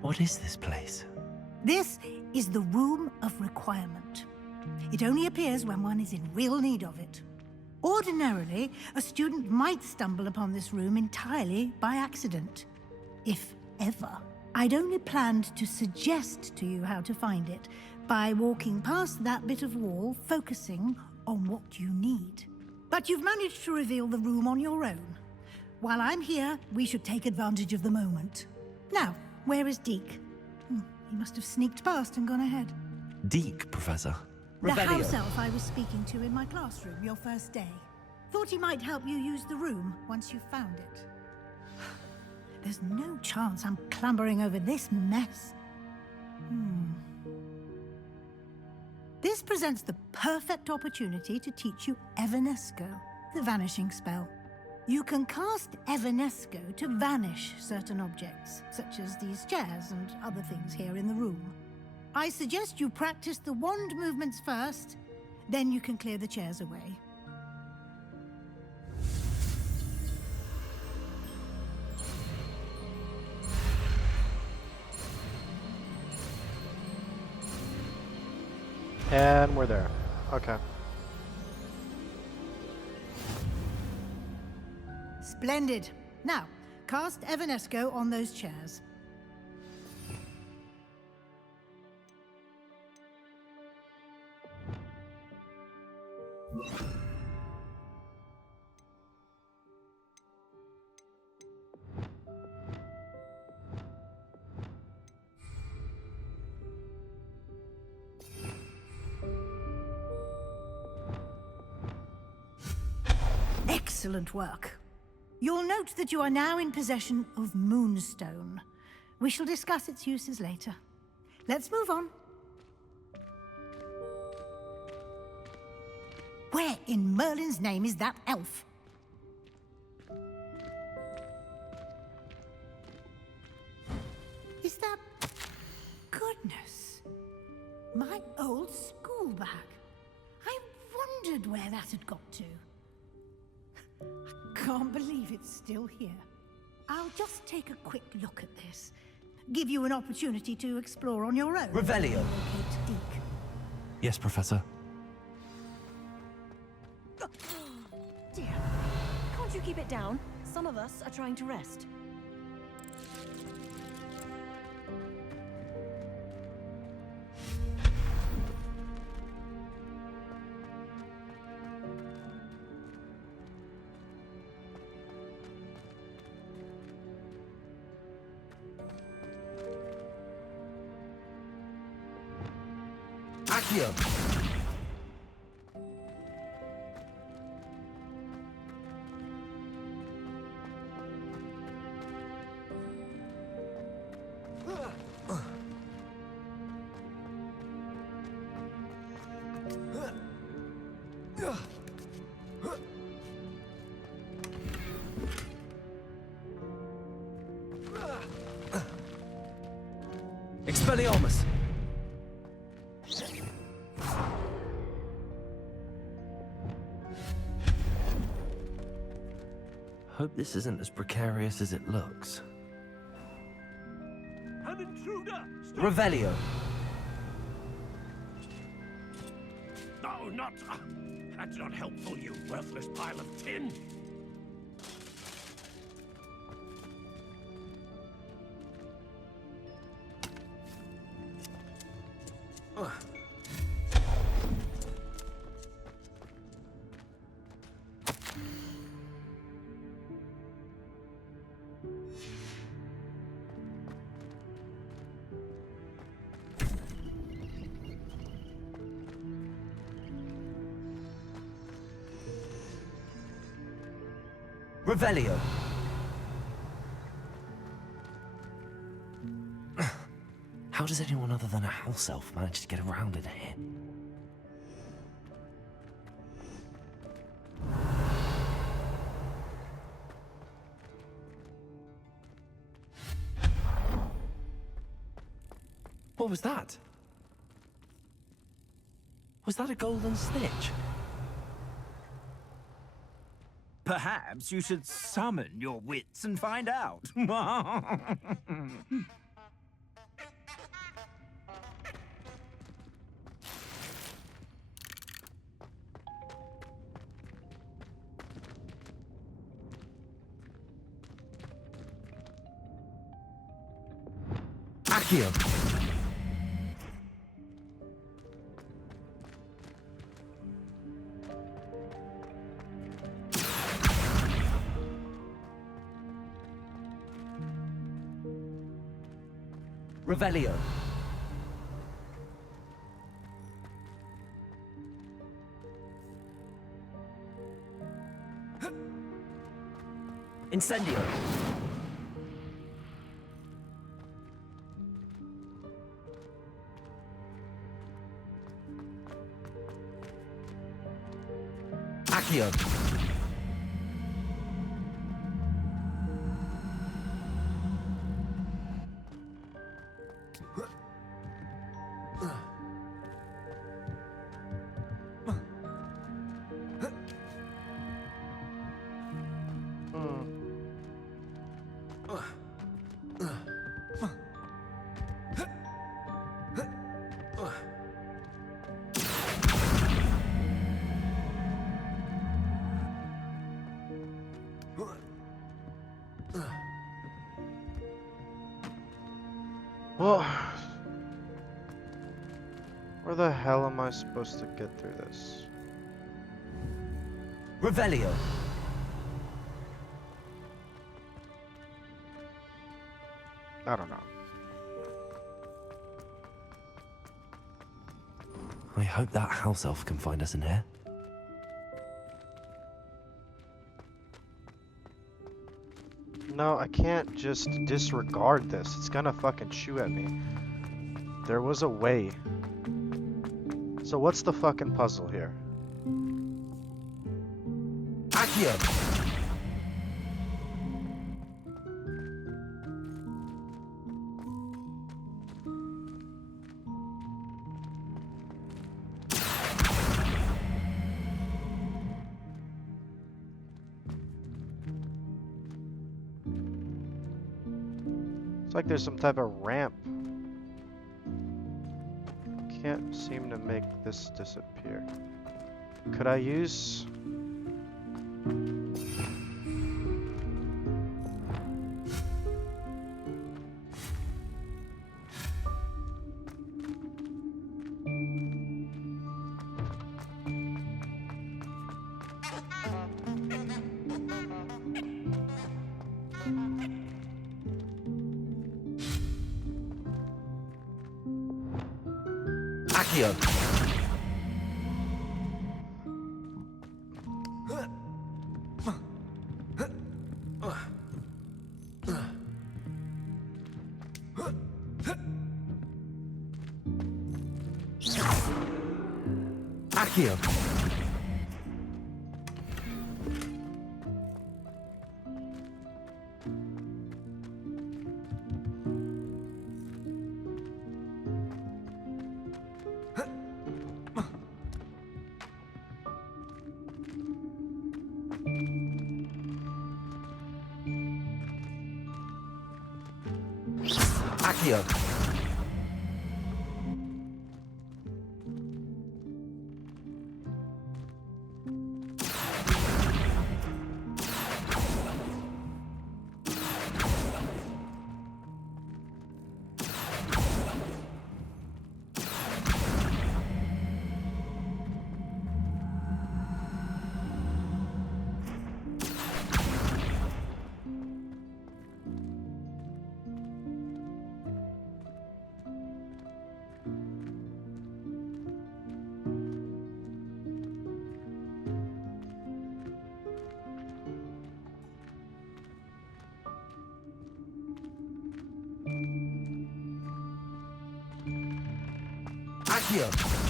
What is this place? This is the Room of Requirement. It only appears when one is in real need of it. Ordinarily, a student might stumble upon this room entirely by accident. If ever. I'd only planned to suggest to you how to find it by walking past that bit of wall, focusing on what you need. But you've managed to reveal the room on your own. While I'm here, we should take advantage of the moment. Now, where is Deke? He must have sneaked past and gone ahead. Deke, Professor. The house elf I was speaking to in my classroom your first day. Thought he might help you use the room once you found it. There's no chance I'm clambering over this mess. This presents the perfect opportunity to teach you Evanesco, the vanishing spell. You can cast Evanesco to vanish certain objects, such as these chairs and other things here in the room. I suggest you practice the wand movements first, then you can clear the chairs away. And we're there. Okay. Splendid. Now, cast Evanesco on those chairs. Excellent work. You'll note that you are now in possession of Moonstone. We shall discuss its uses later. Let's move on. Where in Merlin's name is that elf? Is that... Goodness. My old school bag. I wondered where that had got to. Can't believe it's still here. I'll just take a quick look at this. Give you an opportunity to explore on your own. Revelio. Locate Deke. Yes, Professor. Dear, can't you keep it down? Some of us are trying to rest. Accio. Expelliarmus. Hope this isn't as precarious as it looks. An intruder! Stop. Revelio. No, not... that's not helpful, you worthless pile of tin! Revelio. How does anyone other than a house elf manage to get around in here? What was that? Was that a golden snitch? Perhaps you should summon your wits and find out. Accio. Revelio. Incendio. Accio. Well, where the hell am I supposed to get through this? Revelio. I don't know. I hope that house elf can find us in here. No, I can't just disregard this. It's gonna fucking shoot at me. There was a way. So what's the fucking puzzle here? Accio. It's like there's some type of ramp. Can't seem to make this disappear. Could I use... Accio. Accio. Accio. Accio.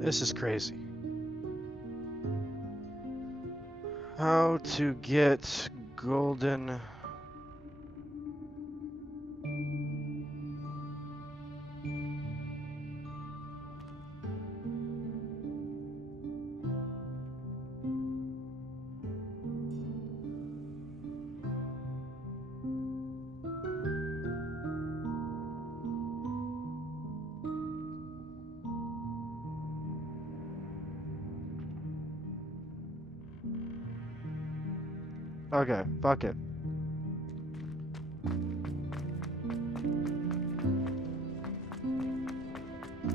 This is crazy. How to get golden... Okay, fuck it.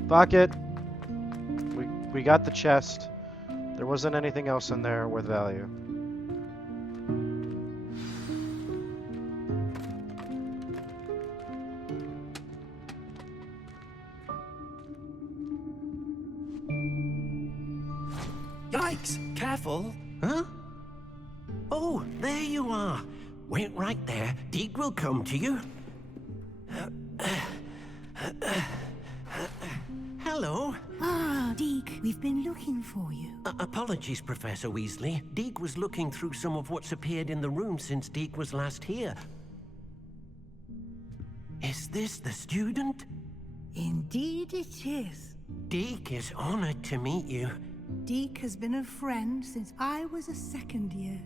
Fuck it. We got the chest. There wasn't anything else in there worth value. Yikes! Careful! Huh? Oh, there you are. Wait right there. Deke will come to you. Hello. Ah, Deke, we've been looking for you. Apologies, Professor Weasley. Deke was looking through some of what's appeared in the room since Deke was last here. Is this the student? Indeed it is. Deke is honored to meet you. Deke has been a friend since I was a second year.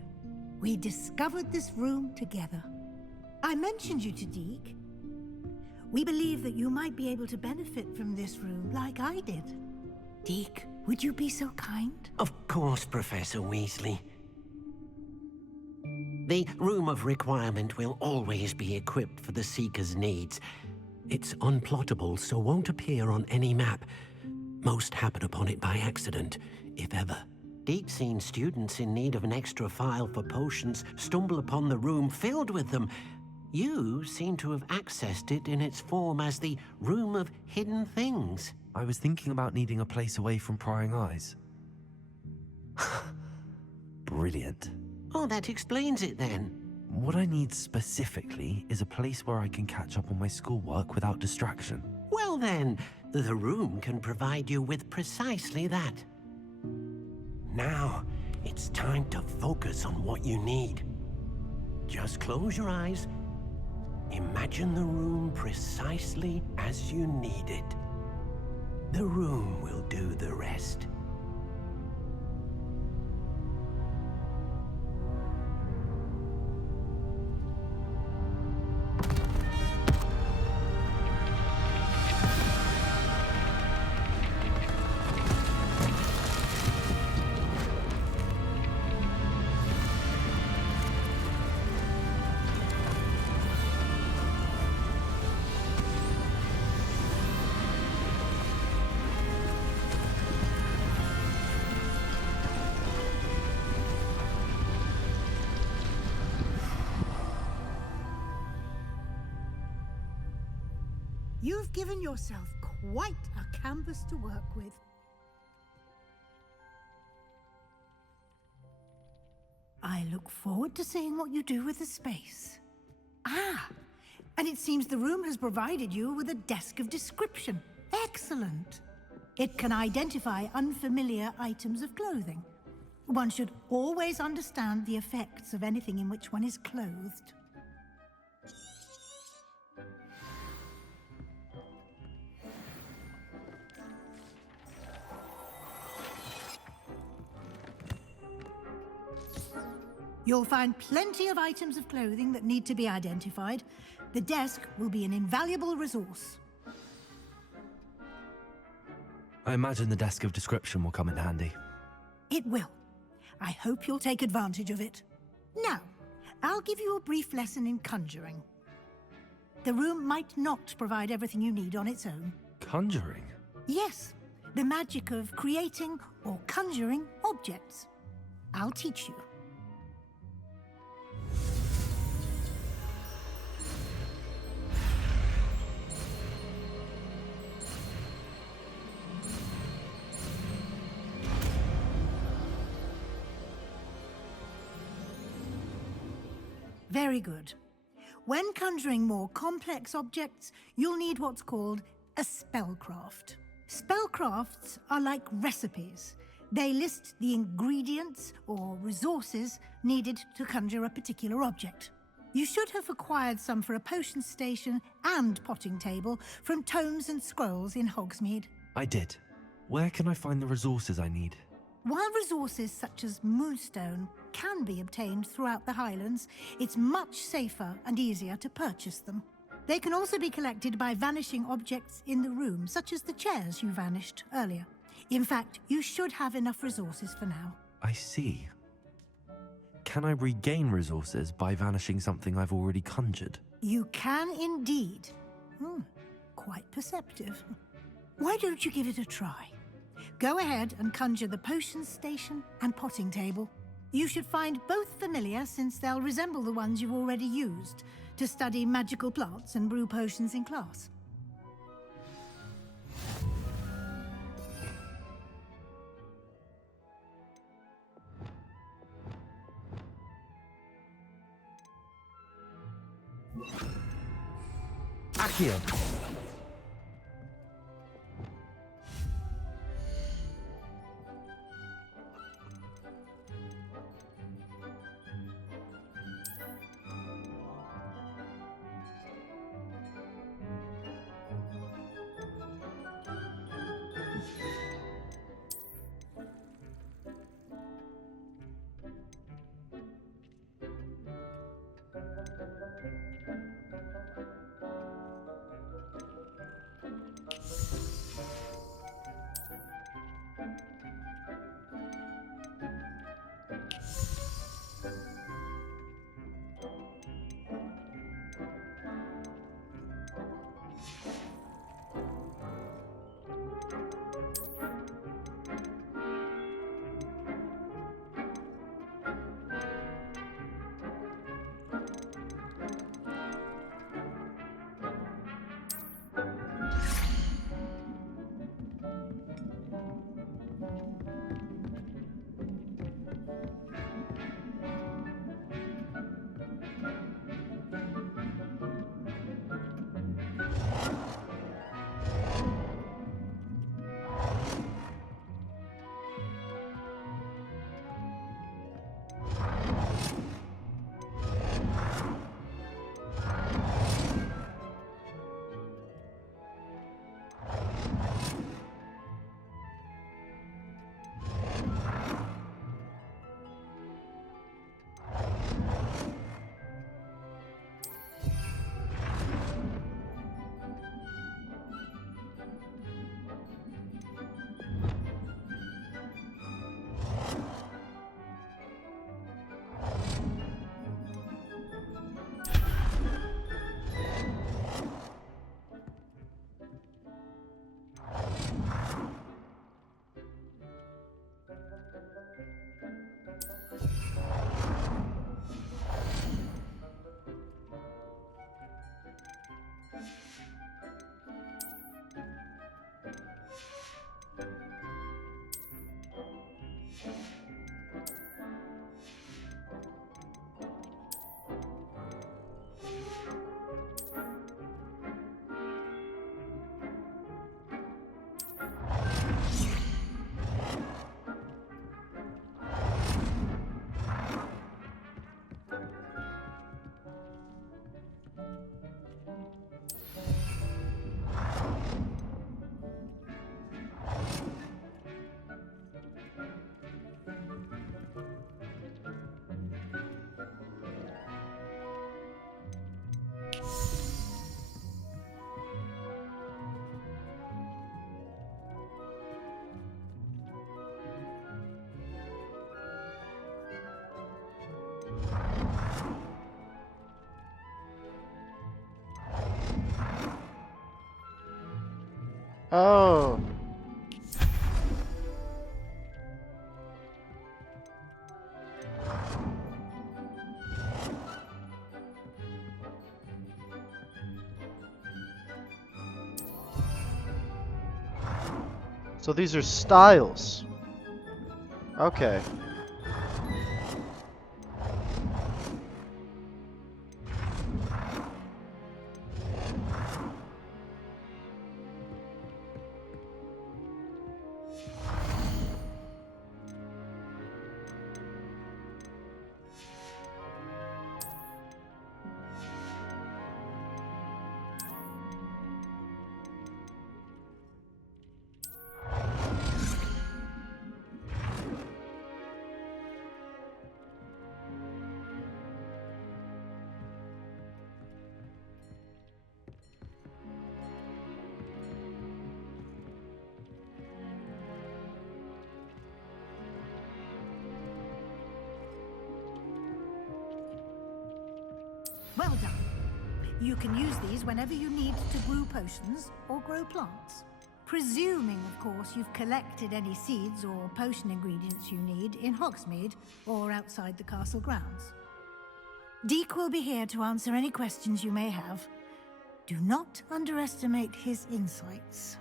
We discovered this room together. I mentioned you to Deke. We believe that you might be able to benefit from this room like I did. Deke, would you be so kind? Of course, Professor Weasley. The Room of Requirement will always be equipped for the Seeker's needs. It's unplottable, so won't appear on any map. Most happen upon it by accident, if ever. Deke's seen students in need of an extra file for potions stumble upon the room filled with them. You seem to have accessed it in its form as the Room of Hidden Things. I was thinking about needing a place away from prying eyes. Brilliant. Oh, that explains it then. What I need specifically is a place where I can catch up on my schoolwork without distraction. Well then, the room can provide you with precisely that. Now, it's time to focus on what you need. Just close your eyes. Imagine the room precisely as you need it. The room will do the rest. You've given yourself quite a canvas to work with. I look forward to seeing what you do with the space. Ah, and it seems the room has provided you with a desk of description. Excellent. It can identify unfamiliar items of clothing. One should always understand the effects of anything in which one is clothed. You'll find plenty of items of clothing that need to be identified. The desk will be an invaluable resource. I imagine the desk of description will come in handy. It will. I hope you'll take advantage of it. Now, I'll give you a brief lesson in conjuring. The room might not provide everything you need on its own. Conjuring? Yes, the magic of creating or conjuring objects. I'll teach you. Very good. When conjuring more complex objects, you'll need what's called a spellcraft. Spellcrafts are like recipes. They list the ingredients or resources needed to conjure a particular object. You should have acquired some for a potion station and potting table from tomes and scrolls in Hogsmeade. I did. Where can I find the resources I need? While resources such as moonstone can be obtained throughout the Highlands, it's much safer and easier to purchase them. They can also be collected by vanishing objects in the room, such as the chairs you vanished earlier. In fact, you should have enough resources for now. I see. Can I regain resources by vanishing something I've already conjured? You can indeed. Quite perceptive. Why don't you give it a try? Go ahead and conjure the potion station and potting table. You should find both familiar, since they'll resemble the ones you've already used to study magical plants and brew potions in class. Accio! Oh. So these are styles. Okay. Well done. You can use these whenever you need to brew potions or grow plants. Presuming, of course, you've collected any seeds or potion ingredients you need in Hogsmeade or outside the castle grounds. Deek will be here to answer any questions you may have. Do not underestimate his insights.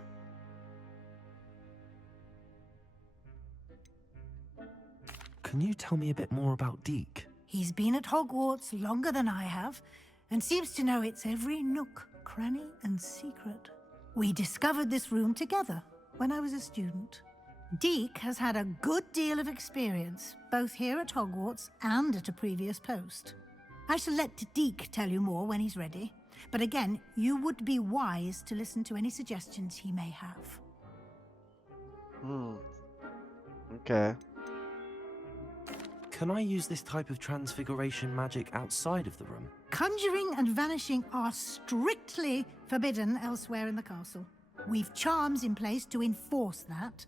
Can you tell me a bit more about Deek? He's been at Hogwarts longer than I have, and seems to know its every nook, cranny, and secret. We discovered this room together when I was a student. Deek has had a good deal of experience, both here at Hogwarts and at a previous post. I shall let Deek tell you more when he's ready, but again, you would be wise to listen to any suggestions he may have. Okay. Can I use this type of transfiguration magic outside of the room? Conjuring and vanishing are strictly forbidden elsewhere in the castle. We've charms in place to enforce that.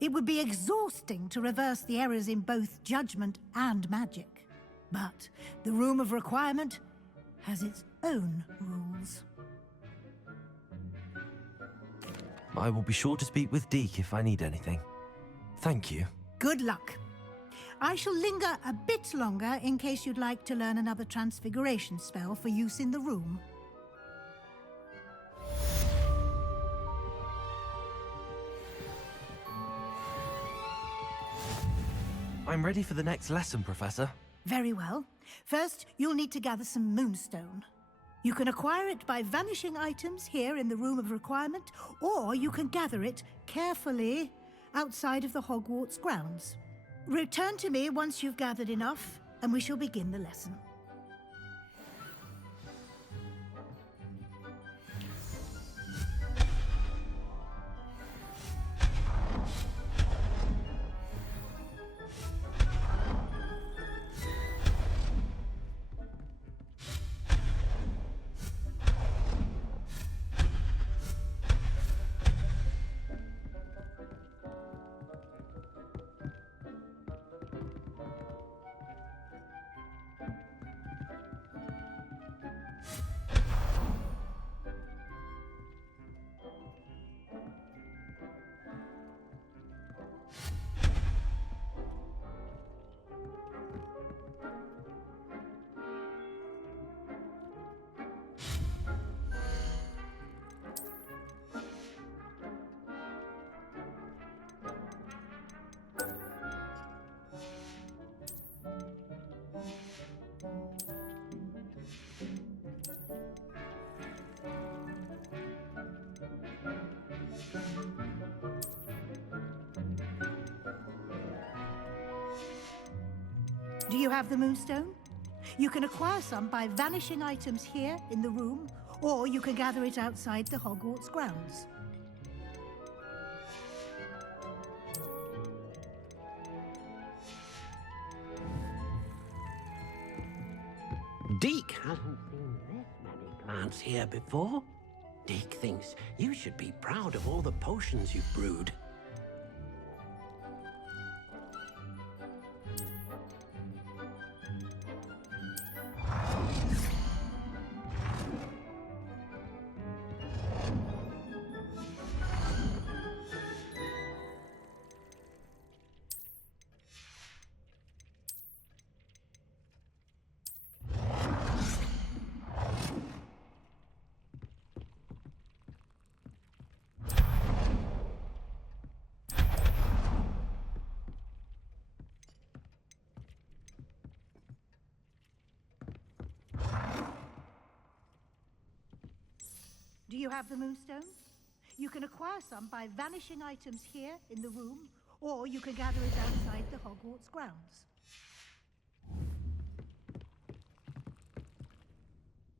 It would be exhausting to reverse the errors in both judgment and magic. But the Room of Requirement has its own rules. I will be sure to speak with Deek if I need anything. Thank you. Good luck. I shall linger a bit longer in case you'd like to learn another transfiguration spell for use in the room. I'm ready for the next lesson, Professor. Very well. First, you'll need to gather some moonstone. You can acquire it by vanishing items here in the Room of Requirement, or you can gather it carefully outside of the Hogwarts grounds. Return to me once you've gathered enough, and we shall begin the lesson. Do you have the moonstone? You can acquire some by vanishing items here in the room, or you can gather it outside the Hogwarts grounds. Deek hasn't seen this many plants here before. Deek thinks you should be proud of all the potions you've brewed. Do you have the moonstone? You can acquire some by vanishing items here in the room, or you can gather it outside the Hogwarts grounds.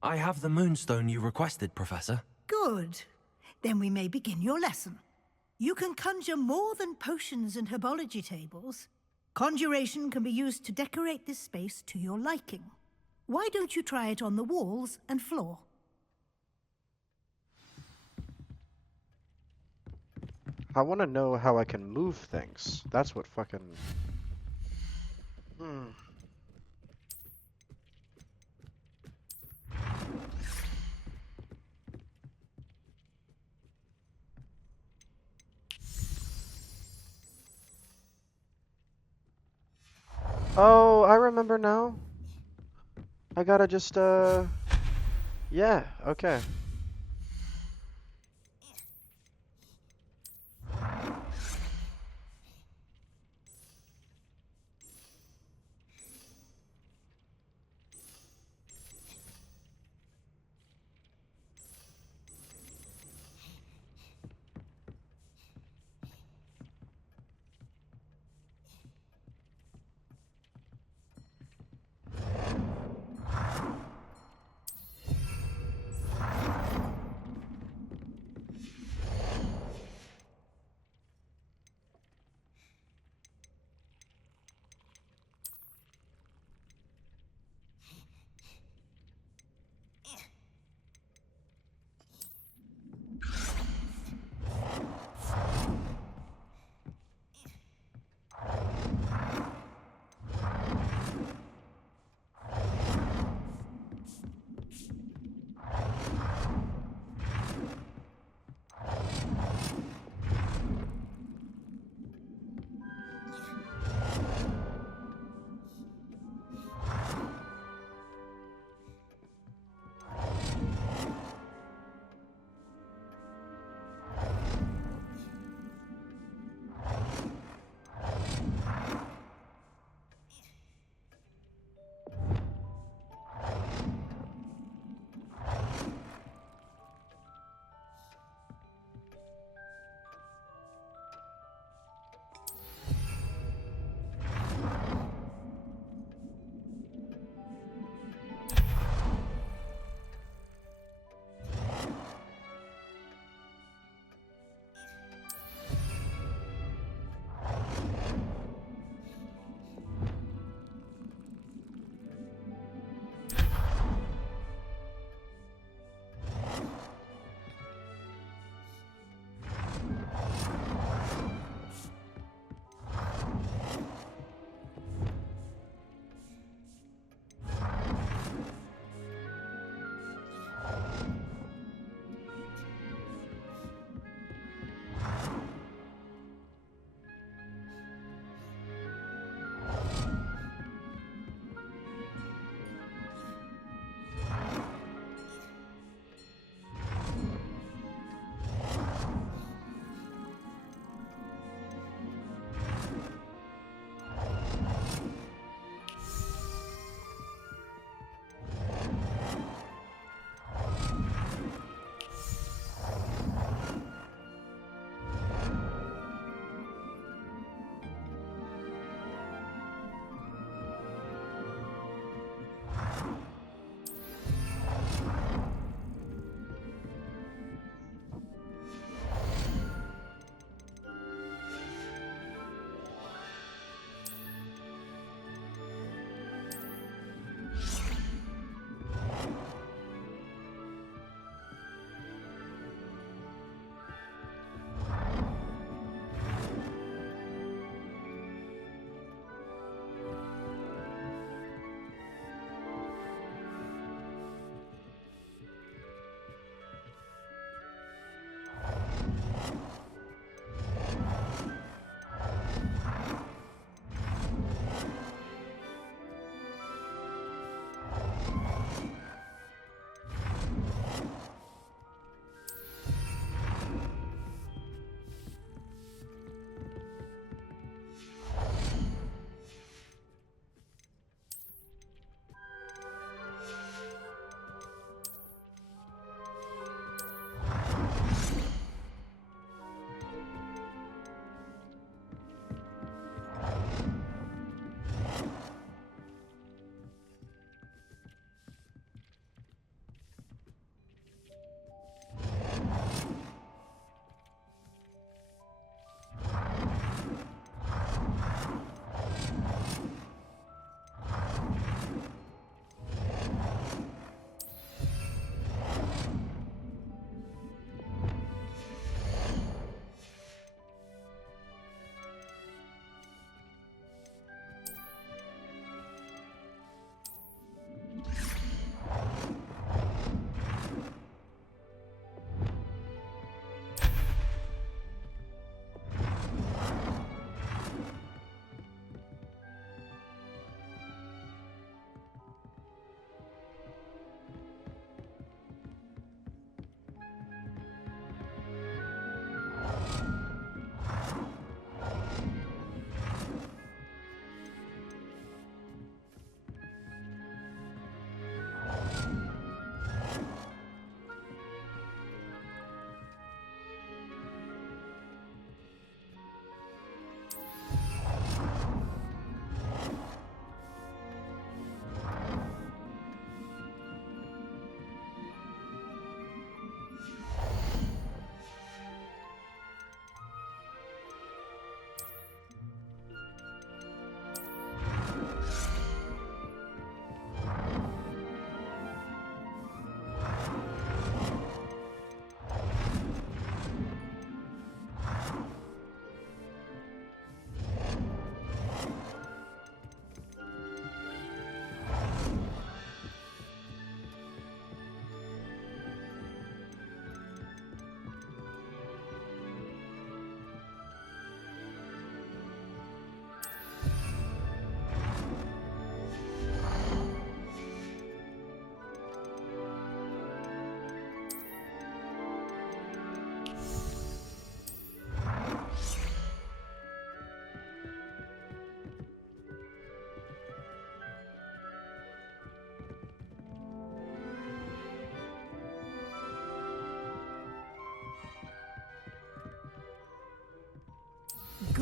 I have the moonstone you requested, Professor. Good. Then we may begin your lesson. You can conjure more than potions and herbology tables. Conjuration can be used to decorate this space to your liking. Why don't you try it on the walls and floor? I want to know how I can move things. That's what fucking... Oh, I remember now. I gotta just, yeah, okay.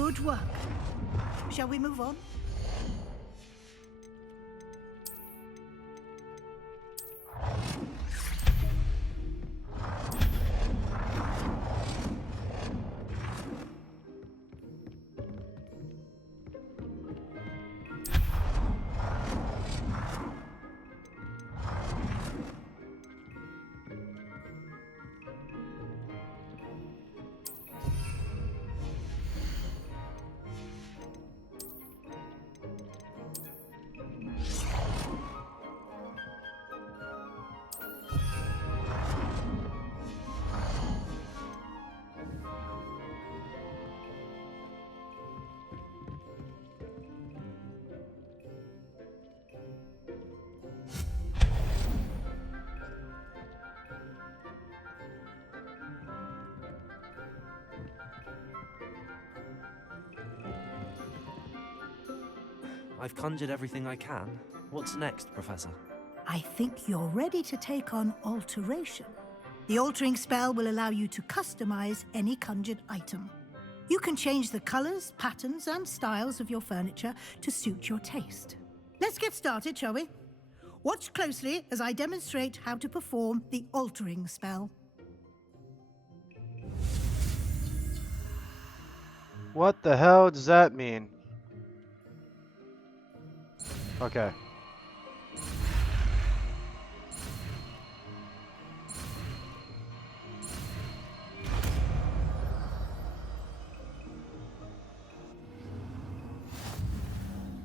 Good work. Shall we move on? I've conjured everything I can. What's next, Professor? I think you're ready to take on alteration. The altering spell will allow you to customize any conjured item. You can change the colors, patterns, and styles of your furniture to suit your taste. Let's get started, shall we? Watch closely as I demonstrate how to perform the altering spell. What the hell does that mean? Okay.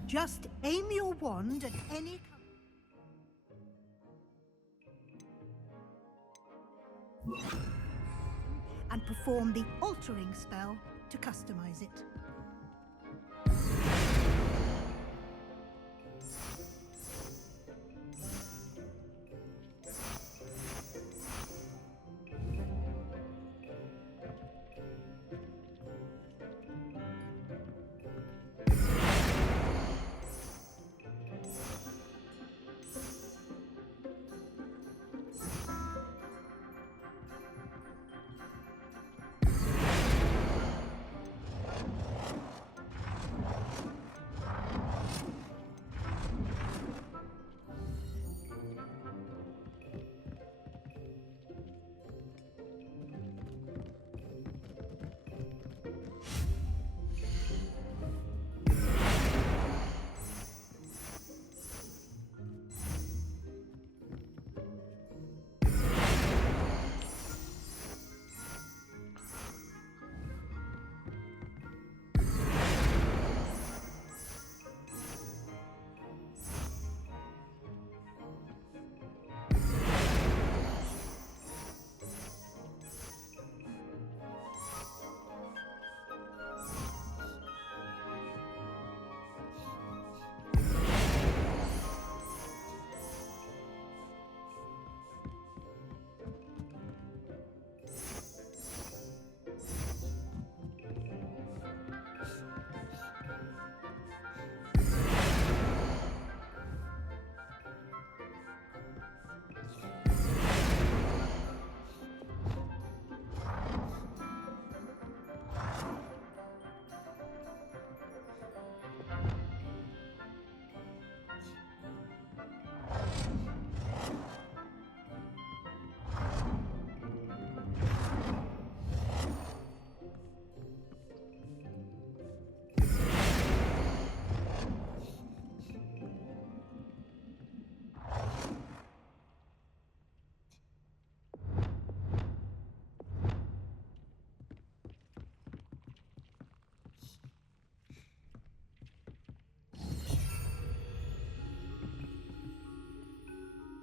Just aim your wand at any and perform the altering spell to customize it.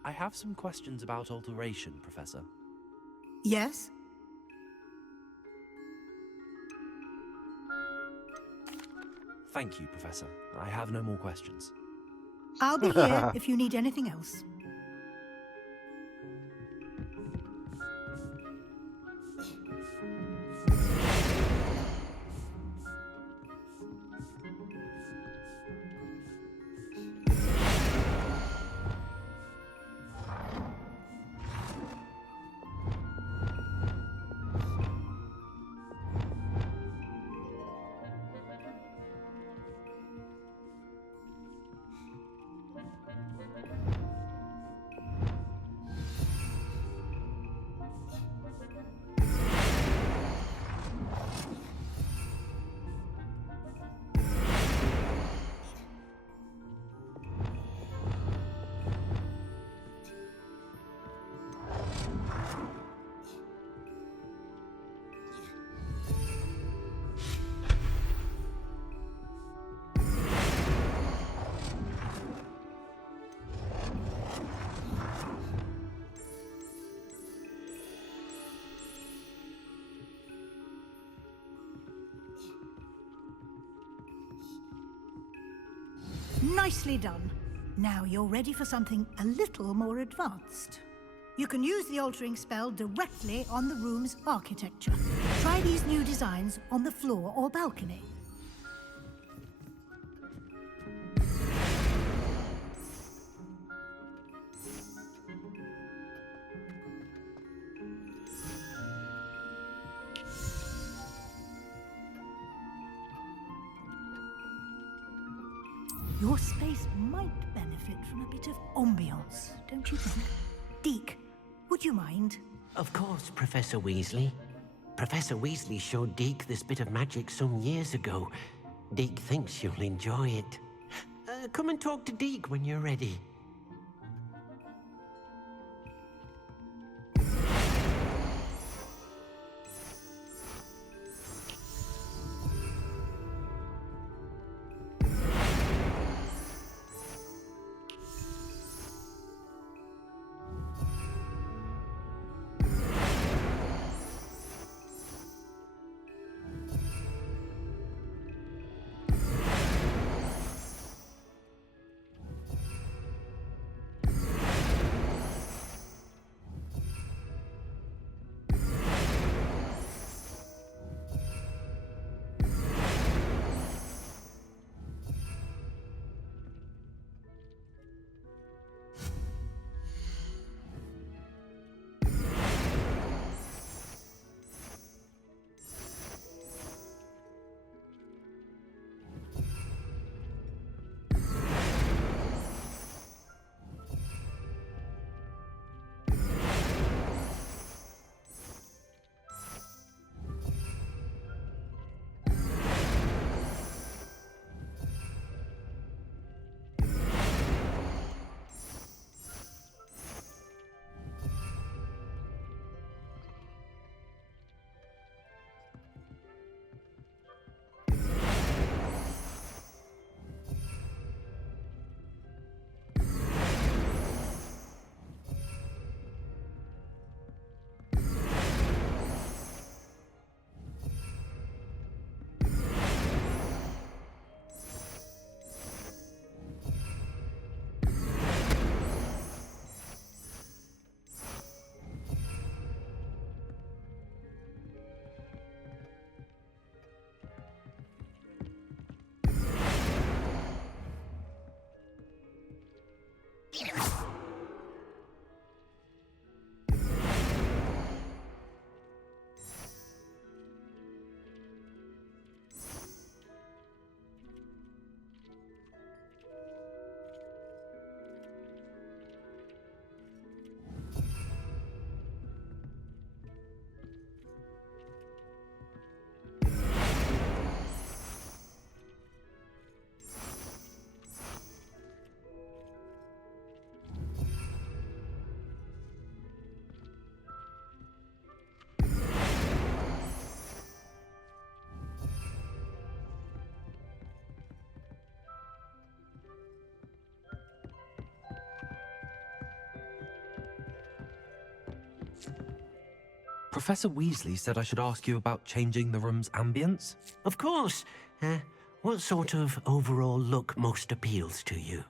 I have some questions about alteration, Professor. Yes? Thank you, Professor. I have no more questions. I'll be here if you need anything else. Nicely done. Now you're ready for something a little more advanced. You can use the altering spell directly on the room's architecture. Try these new designs on the floor or balcony. Your space might benefit from a bit of ambiance, don't you think? Deke, would you mind? Of course, Professor Weasley. Professor Weasley showed Deke this bit of magic some years ago. Deke thinks you'll enjoy it. Come and talk to Deke when you're ready. Professor Weasley said I should ask you about changing the room's ambience. Of course. What sort of overall look most appeals to you?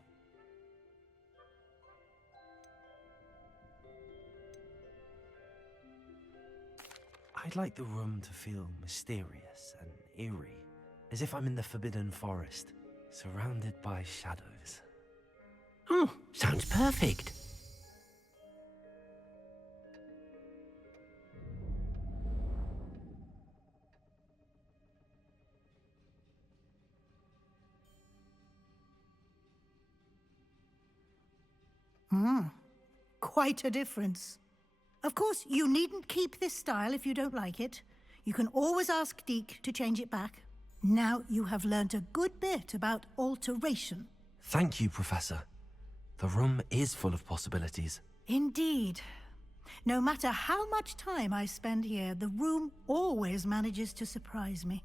I'd like the room to feel mysterious and eerie, as if I'm in the Forbidden Forest, surrounded by shadows. Oh, sounds perfect. Quite a difference. Of course, you needn't keep this style if you don't like it. You can always ask Deke to change it back. Now you have learnt a good bit about alteration. Thank you, Professor. The room is full of possibilities. Indeed. No matter how much time I spend here, the room always manages to surprise me.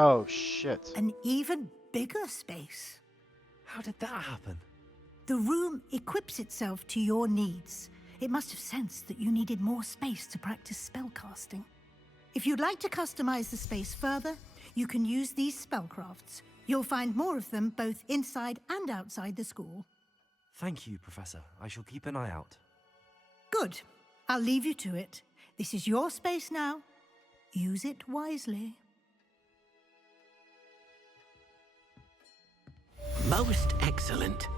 Oh, shit. An even bigger space. How did that happen? The room equips itself to your needs. It must have sensed that you needed more space to practice spellcasting. If you'd like to customize the space further, you can use these spellcrafts. You'll find more of them both inside and outside the school. Thank you, Professor. I shall keep an eye out. Good. I'll leave you to it. This is your space now. Use it wisely. Most excellent.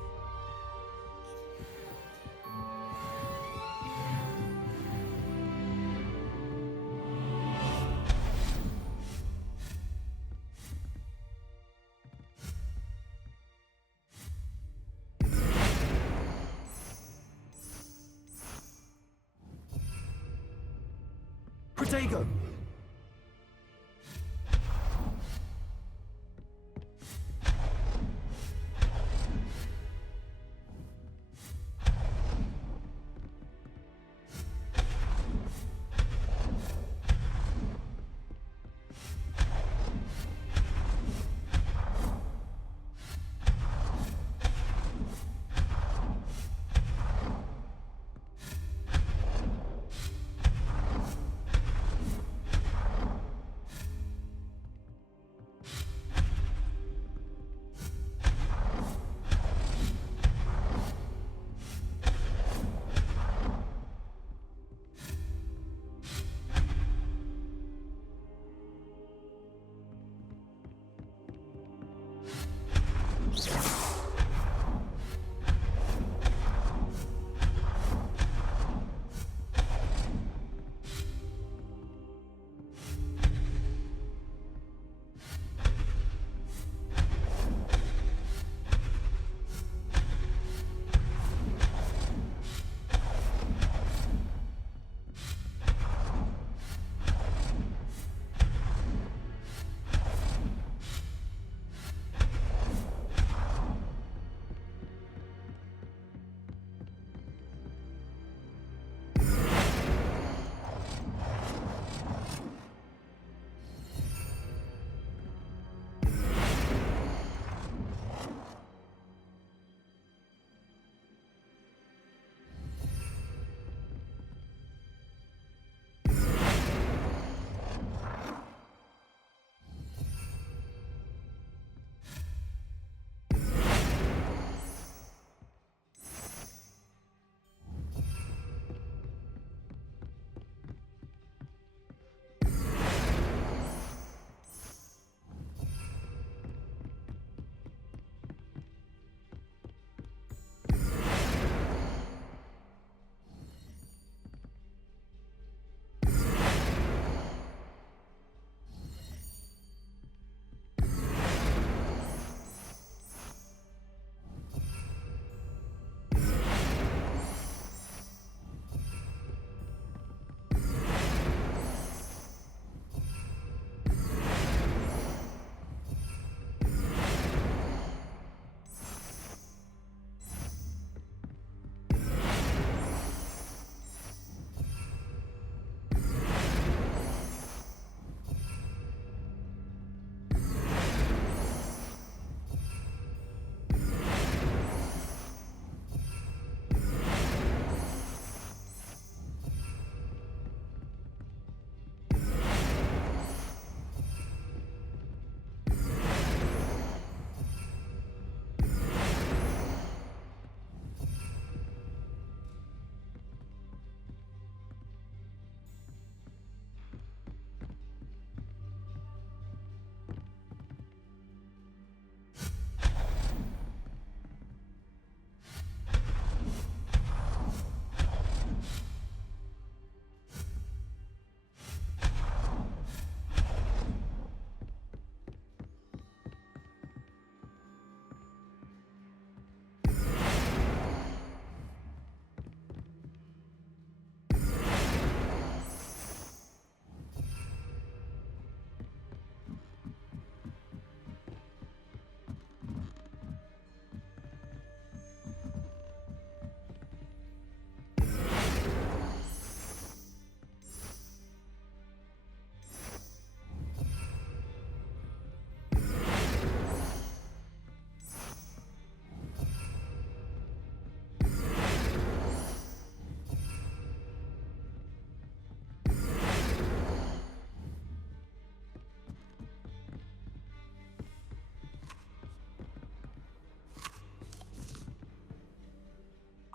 Protego!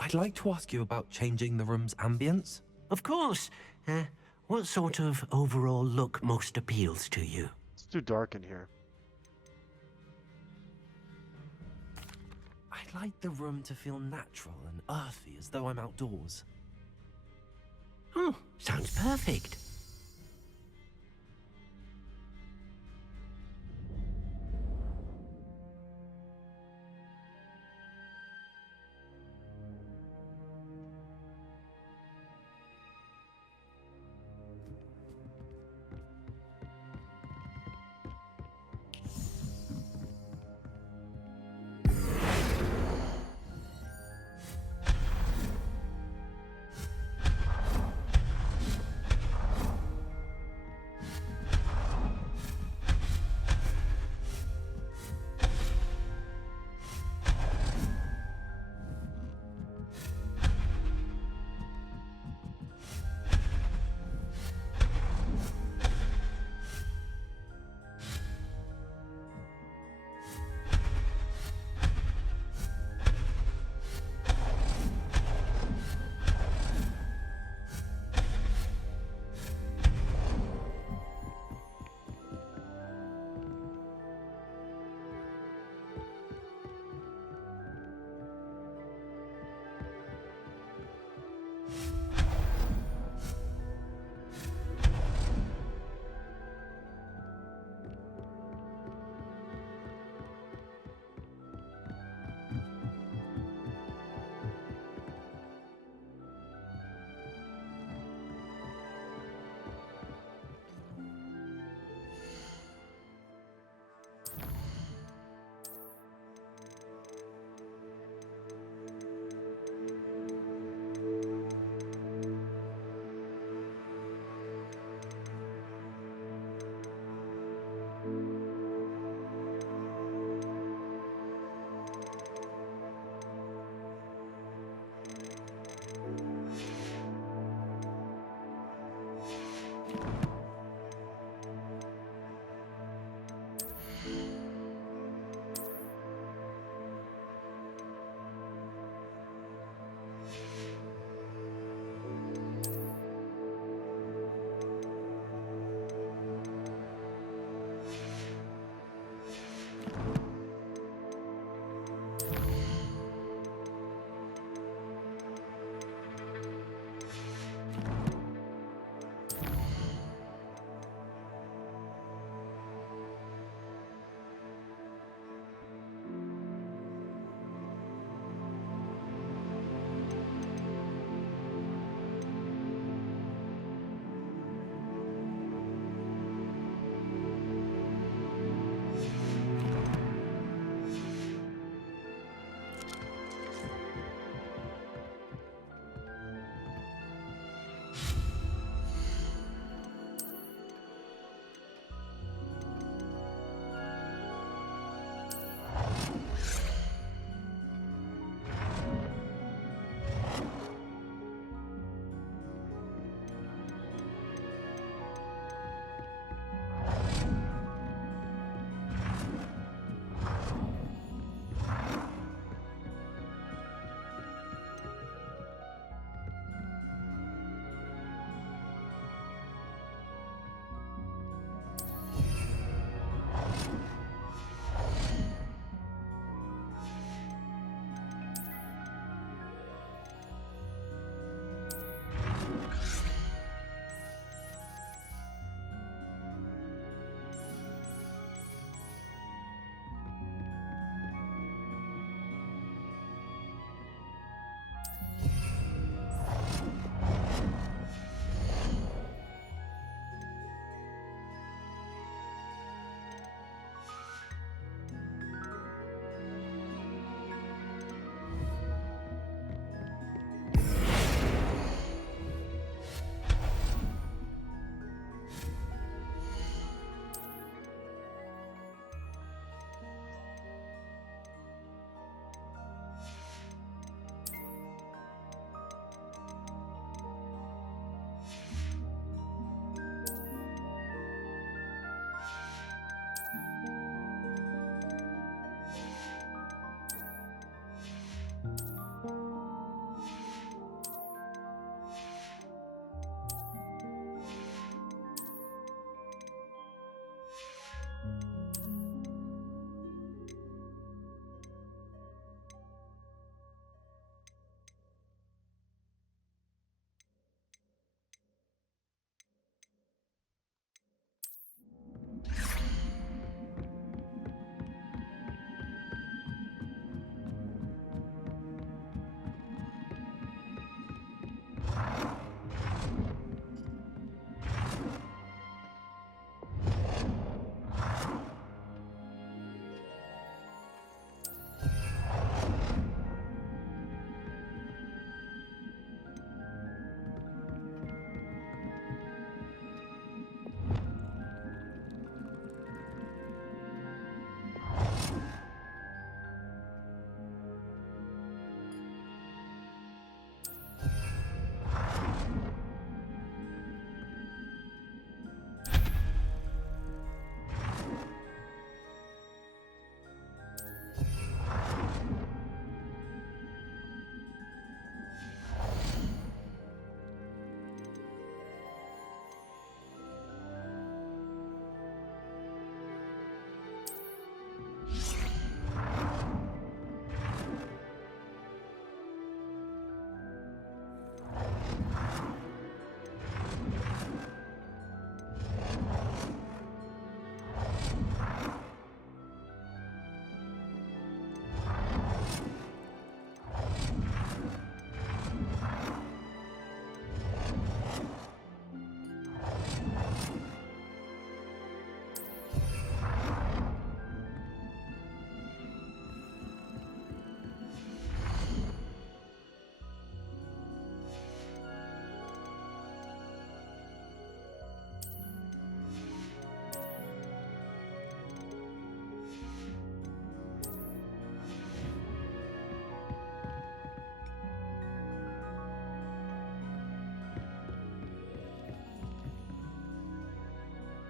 I'd like to ask you about changing the room's ambience. Of course. What sort of overall look most appeals to you? It's too dark in here. I'd like the room to feel natural and earthy, as though I'm outdoors. Oh, sounds perfect.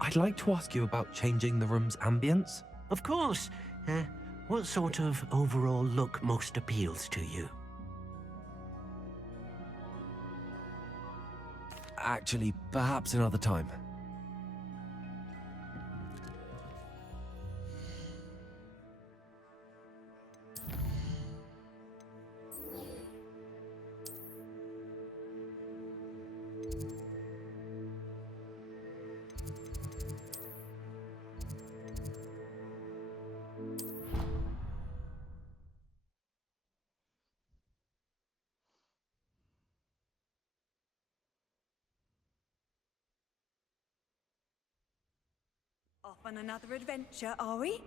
I'd like to ask you about changing the room's ambience. Of course. What sort of overall look most appeals to you? Actually, perhaps another time. Off on another adventure, are we?